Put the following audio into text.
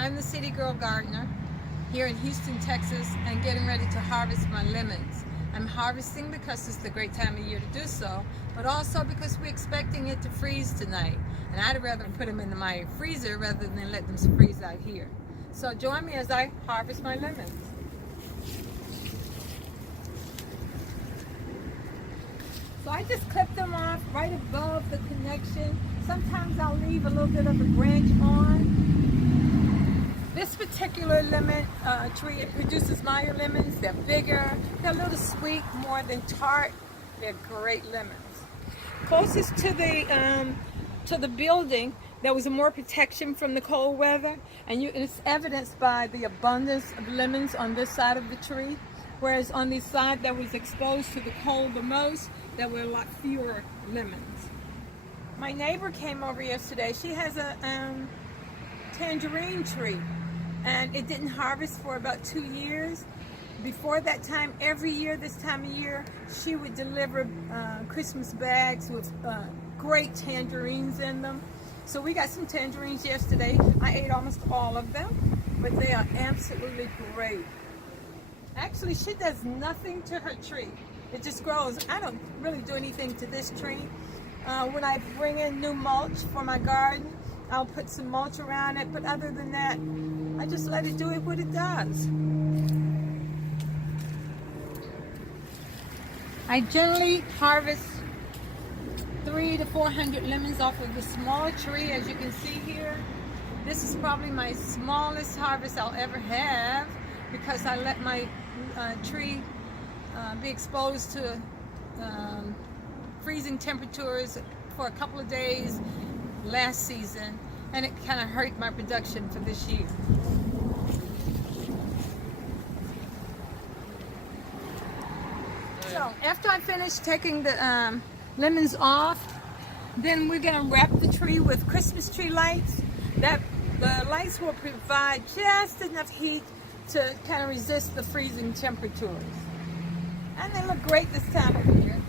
I'm the city girl gardener here in Houston, Texas, and getting ready to harvest my lemons. I'm harvesting because it's the great time of year to do so, but also because we're expecting it to freeze tonight. And I'd rather put them in my freezer rather than let them freeze out here. So join me as I harvest my lemons. So I just clip them off right above the connection. Sometimes I'll leave a little bit of the branch on. This particular lemon tree, it produces Meyer lemons. They're bigger, they're a little sweet, more than tart. They're great lemons. Closest to the building, there was more protection from the cold weather, and it's evidenced by the abundance of lemons on this side of the tree. Whereas on this side that was exposed to the cold the most, there were a lot fewer lemons. My neighbor came over yesterday. She has a tangerine tree, and it didn't harvest for about 2 years. Before that time, every year this time of year, she would deliver Christmas bags with great tangerines in them. So we got some tangerines yesterday. I ate almost all of them, but they are absolutely great. Actually, she does nothing to her tree. It just grows. I don't really do anything to this tree. When I bring in new mulch for my garden, I'll put some mulch around it, but other than that, I just let it do what it does. I generally harvest 300 to 400 lemons off of the small tree, as you can see here. This is probably my smallest harvest I'll ever have, because I let my tree be exposed to freezing temperatures for a couple of days last season, and it kind of hurt my production for this year. So after I finish taking the lemons off, then we're going to wrap the tree with Christmas tree lights. The lights will provide just enough heat to kind of resist the freezing temperatures. And they look great this time of year.